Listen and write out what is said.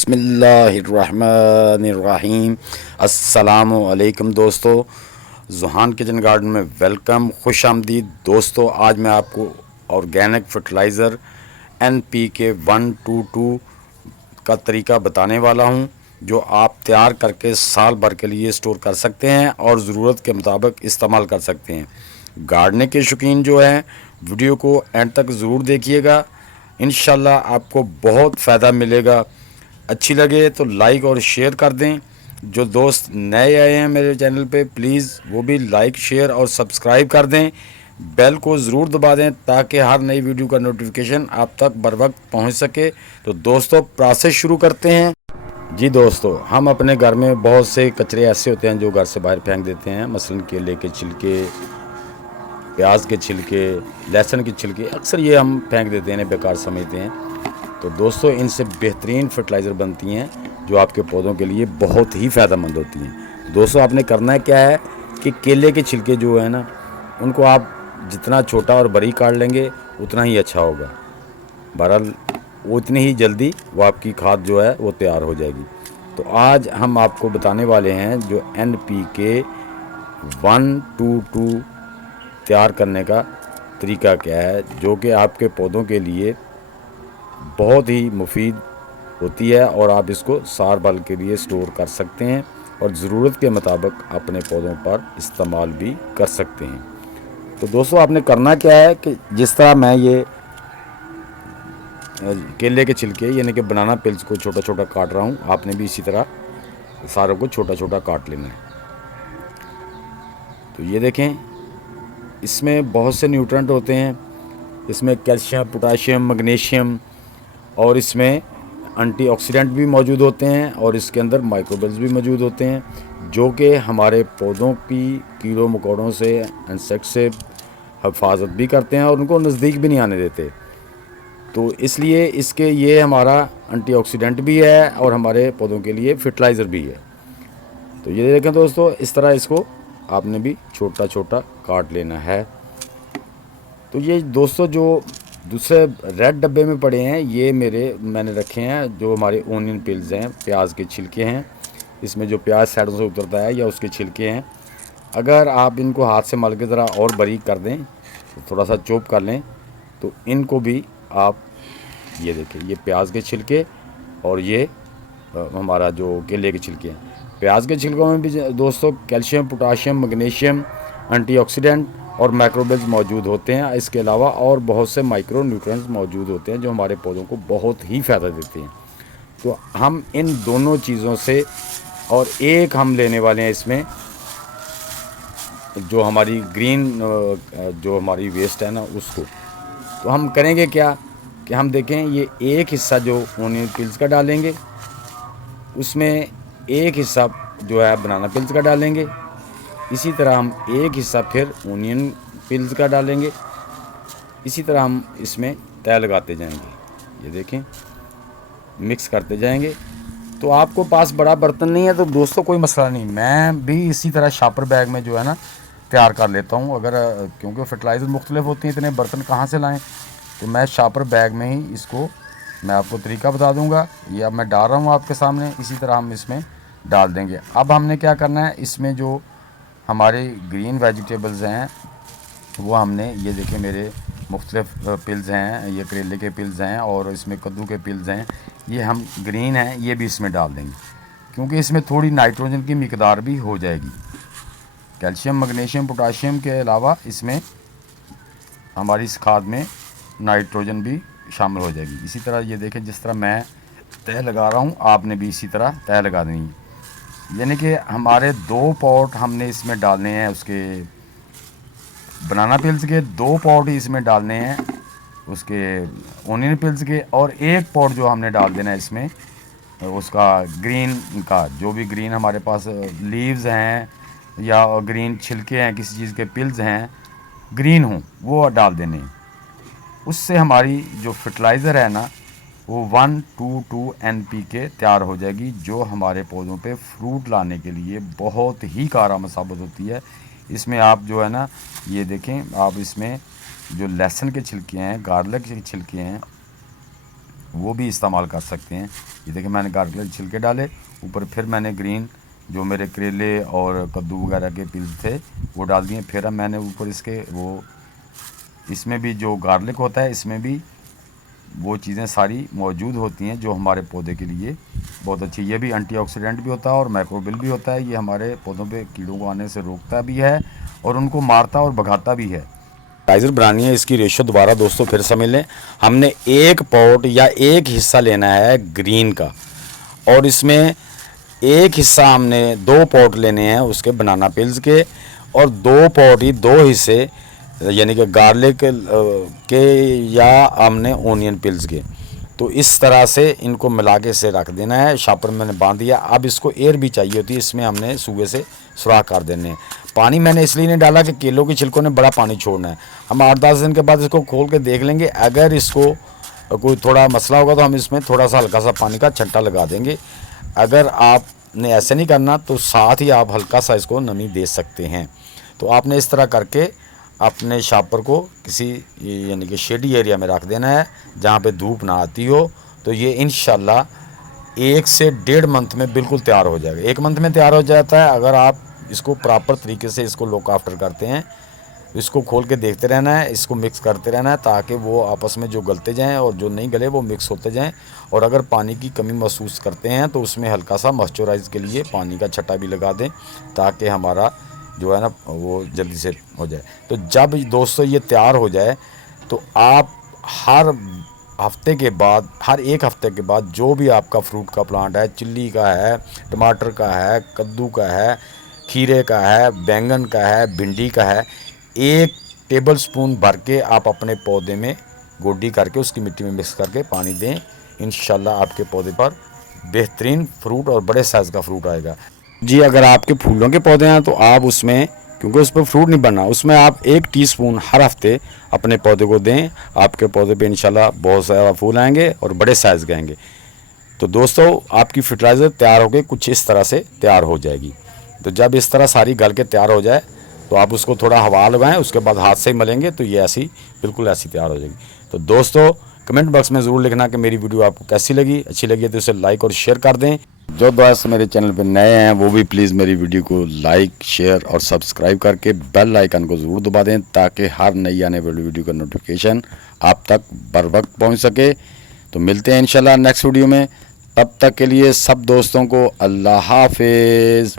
बिस्मिल्लाहिर्रहमानिर्रहीम। अस्सलामु अलैकुम दोस्तों, ज़ुहान किचन गार्डन में वेलकम, खुश आमदीद दोस्तों। आज मैं आपको ऑर्गेनिक फर्टिलाइज़र NPK 122 का तरीका बताने वाला हूं, जो आप तैयार करके साल भर के लिए स्टोर कर सकते हैं और ज़रूरत के मुताबिक इस्तेमाल कर सकते हैं। गार्डनिंग के शौकीन जो हैं, वीडियो को एंड तक ज़रूर देखिएगा, इंशाल्लाह आपको बहुत फ़ायदा मिलेगा। अच्छी लगे तो लाइक और शेयर कर दें। जो दोस्त नए आए हैं मेरे चैनल पे, प्लीज़ वो भी लाइक शेयर और सब्सक्राइब कर दें। बेल को ज़रूर दबा दें ताकि हर नई वीडियो का नोटिफिकेशन आप तक बर वक्त पहुँच सके। तो दोस्तों, प्रोसेस शुरू करते हैं। जी दोस्तों, हम अपने घर में बहुत से कचरे ऐसे होते हैं जो घर से बाहर फेंक देते हैं, मसलन केले के छिलके, प्याज के छिलके, लहसुन के छिलके, अक्सर ये हम फेंक देते हैं, बेकार समझते हैं। तो दोस्तों, इनसे बेहतरीन फर्टिलाइज़र बनती हैं जो आपके पौधों के लिए बहुत ही फ़ायदेमंद होती हैं। दोस्तों, आपने करना है क्या है कि केले के छिलके जो है ना, उनको आप जितना छोटा और बारीक काट लेंगे उतना ही अच्छा होगा। बहरहाल वो इतनी ही जल्दी वो आपकी खाद जो है वो तैयार हो जाएगी। तो आज हम आपको बताने वाले हैं जो NPK 122 तैयार करने का तरीका क्या है, जो कि आपके पौधों के लिए बहुत ही मुफीद होती है और आप इसको साल भर के लिए स्टोर कर सकते हैं और ज़रूरत के मुताबिक अपने पौधों पर इस्तेमाल भी कर सकते हैं। तो दोस्तों, आपने करना क्या है कि जिस तरह मैं ये केले के छिलके यानी कि बनाना पिल्स को छोटा छोटा काट रहा हूँ, आपने भी इसी तरह सारों को छोटा छोटा काट लेना है। तो ये देखें, इसमें बहुत से न्यूट्रेंट होते हैं। इसमें कैल्शियम, पोटाशियम, मैग्नीशियम और इसमें एंटीऑक्सीडेंट भी मौजूद होते हैं और इसके अंदर माइक्रोबेल्स भी मौजूद होते हैं, जो कि हमारे पौधों की कीड़ों मकोड़ों से, इंसेक्ट से हिफाजत भी करते हैं और उनको नज़दीक भी नहीं आने देते। तो इसलिए इसके ये हमारा एंटीऑक्सीडेंट भी है और हमारे पौधों के लिए फर्टिलाइज़र भी है। तो ये देखें दोस्तों, इस तरह इसको आपने भी छोटा छोटा काट लेना है। तो ये दोस्तों, जो दूसरे रेड डब्बे में पड़े हैं, ये मैंने रखे हैं जो हमारे ओनियन पिल्स हैं, प्याज के छिलके हैं। इसमें जो प्याज साइडों से उतरता है या उसके छिलके हैं। अगर आप इनको हाथ से मल के ज़रा और बारीक कर दें, तो थोड़ा सा चॉप कर लें, तो इनको भी आप ये देखिए, ये प्याज के छिलके और ये हमारा जो केले के छिलके हैं। प्याज के छिलकों में भी दोस्तों कैल्शियम, पोटाशियम, मैग्नीशियम, एंटीऑक्सीडेंट और माइक्रोबेल्स मौजूद होते हैं। इसके अलावा और बहुत से माइक्रो न्यूट्रिएंट्स मौजूद होते हैं जो हमारे पौधों को बहुत ही फ़ायदा देते हैं। तो हम इन दोनों चीज़ों से, और एक हम लेने वाले हैं इसमें जो हमारी ग्रीन जो हमारी वेस्ट है ना, उसको। तो हम करेंगे क्या कि हम देखें, ये एक हिस्सा जो ओनियन पिल्स का डालेंगे, उसमें एक हिस्सा जो है बनाना पिल्स का डालेंगे। इसी तरह हम एक हिस्सा फिर ओनियन पिल्स का डालेंगे। इसी तरह हम इसमें तय लगाते जाएंगे। ये देखें, मिक्स करते जाएंगे। तो आपको पास बड़ा बर्तन नहीं है तो दोस्तों कोई मसला नहीं, मैं भी इसी तरह शापर बैग में जो है ना तैयार कर लेता हूँ। अगर क्योंकि फर्टिलाइज़र मुख्तलिफ होती हैं, इतने बर्तन कहाँ से लाएँ, तो मैं शापर बैग में ही इसको, मैं आपको तरीका बता दूंगा। ये अब मैं डाल रहा हूँ आपके सामने, इसी तरह हम इसमें डाल देंगे। अब हमने क्या करना है, इसमें जो हमारे ग्रीन वेजिटेबल्स हैं वो हमने, ये देखिए मेरे मुख्तलिफ पिल्स हैं, ये करेले के पिल्स हैं और इसमें कद्दू के पिल्स हैं, ये हम ग्रीन हैं, ये भी इसमें डाल देंगे क्योंकि इसमें थोड़ी नाइट्रोजन की मिकदार भी हो जाएगी। कैल्शियम, मैग्नीशियम, पोटाशियम के अलावा इसमें हमारी इस खाद में नाइट्रोजन भी शामिल हो जाएगी। इसी तरह ये देखें, जिस तरह मैं तय लगा रहा हूँ, आपने भी इसी तरह तय लगा देनी है। यानी कि हमारे 2 पॉट हमने इसमें डालने हैं, उसके बनाना पिल्स के 2 पॉट ही इसमें डालने हैं, उसके ओनियन पिल्स के, और 1 पॉट जो हमने डाल देना है इसमें उसका ग्रीन का, जो भी ग्रीन हमारे पास लीव्स हैं या ग्रीन छिलके हैं, किसी चीज़ के पिल्स हैं ग्रीन हों, वो डाल देने हैं। उससे हमारी जो फर्टिलाइज़र है ना, वो 122 NPK तैयार हो जाएगी, जो हमारे पौधों पे फ्रूट लाने के लिए बहुत ही कारगर साबित होती है। इसमें आप जो है ना, ये देखें, आप इसमें जो लहसुन के छिलके हैं, गार्लिक के छिलके हैं, वो भी इस्तेमाल कर सकते हैं। ये देखिए मैंने गार्लिक के छिलके डाले, ऊपर फिर मैंने ग्रीन जो मेरे करेले और कद्दू वगैरह के पीस थे वो डाल दिए। फिर अब मैंने ऊपर इसके वो इसमें भी जो गार्लिक होता है इसमें भी वो चीज़ें सारी मौजूद होती हैं जो हमारे पौधे के लिए बहुत अच्छी। ये भी एंटीऑक्सीडेंट भी होता है और माइक्रोबिल भी होता है। ये हमारे पौधों पे कीड़ों को आने से रोकता भी है और उनको मारता और भगाता भी है। फर्टिलाइज़र बनानी है, इसकी रेशो दोबारा दोस्तों फिर समझ लें। हमने एक पॉट या एक हिस्सा लेना है ग्रीन का, और इसमें एक हिस्सा हमने 2 पॉट लेने हैं उसके बनाना पिल्स के, और 2 पॉट ही 2 हिस्से यानी कि गार्लिक के या हमने ओनियन पिल्स के। तो इस तरह से इनको मिला के से रख देना है। शापर मैंने बांध दिया। अब इसको एयर भी चाहिए होती है, इसमें हमने सुबह से सुराख कर देने हैं। पानी मैंने इसलिए नहीं डाला कि केलों की छिलकों ने बड़ा पानी छोड़ना है। हम 8-10 दिन के बाद इसको खोल के देख लेंगे, अगर इसको कोई थोड़ा मसला होगा तो हम इसमें थोड़ा सा हल्का सा पानी का छट्टा लगा देंगे। अगर आपने ऐसे नहीं करना तो साथ ही आप हल्का सा इसको नमी दे सकते हैं। तो आपने इस तरह करके अपने शापर को किसी यानी कि शेडी एरिया में रख देना है जहाँ पे धूप ना आती हो। तो ये इंशाल्लाह 1 से 1.5 मंथ में बिल्कुल तैयार हो जाएगा। 1 मंथ में तैयार हो जाता है अगर आप इसको प्रॉपर तरीके से इसको लुक आफ्टर करते हैं। इसको खोल के देखते रहना है, इसको मिक्स करते रहना है ताकि वो आपस में जो गलते जाएं और जो नहीं गले वो मिक्स होते जाएं। और अगर पानी की कमी महसूस करते हैं तो उसमें हल्का सा मॉइस्चराइज के लिए पानी का छट्टा भी लगा दें ताकि हमारा जो है ना वो जल्दी से हो जाए। तो जब दोस्तों ये तैयार हो जाए तो आप हर हफ्ते के बाद, हर 1 हफ्ते के बाद जो भी आपका फ्रूट का प्लांट है, चिल्ली का है, टमाटर का है, कद्दू का है, खीरे का है, बैंगन का है, भिंडी का है, 1 टेबल स्पून भर के आप अपने पौधे में गोड्डी करके उसकी मिट्टी में मिक्स करके पानी दें। इंशाल्लाह आपके पौधे पर बेहतरीन फ्रूट और बड़े साइज़ का फ्रूट आएगा। जी अगर आपके फूलों के पौधे हैं तो आप उसमें, क्योंकि उस पर फ्रूट नहीं बनना, उसमें आप 1 टीस्पून हर हफ्ते अपने पौधे को दें। आपके पौधे पे इंशाल्लाह बहुत सारा फूल आएंगे और बड़े साइज़ के आएंगे। तो दोस्तों आपकी फर्टिलाइज़र तैयार होकर कुछ इस तरह से तैयार हो जाएगी। तो जब इस तरह सारी गल के तैयार हो जाए तो आप उसको थोड़ा हवा लगाएं, उसके बाद हाथ से ही मलेंगे तो ये ऐसी बिल्कुल ऐसी तैयार हो जाएगी। तो दोस्तों कमेंट बॉक्स में ज़रूर लिखना कि मेरी वीडियो आपको कैसी लगी। अच्छी लगी तो इसे लाइक और शेयर कर दें। जो दोस्त मेरे चैनल पर नए हैं वो भी प्लीज़ मेरी वीडियो को लाइक, शेयर और सब्सक्राइब करके बेल आइकन को ज़रूर दबा दें ताकि हर नई आने वाली वीडियो का नोटिफिकेशन आप तक बर वक्त पहुँच सके। तो मिलते हैं इंशाल्लाह नेक्स्ट वीडियो में। तब तक के लिए सब दोस्तों को अल्लाह हाफिज़।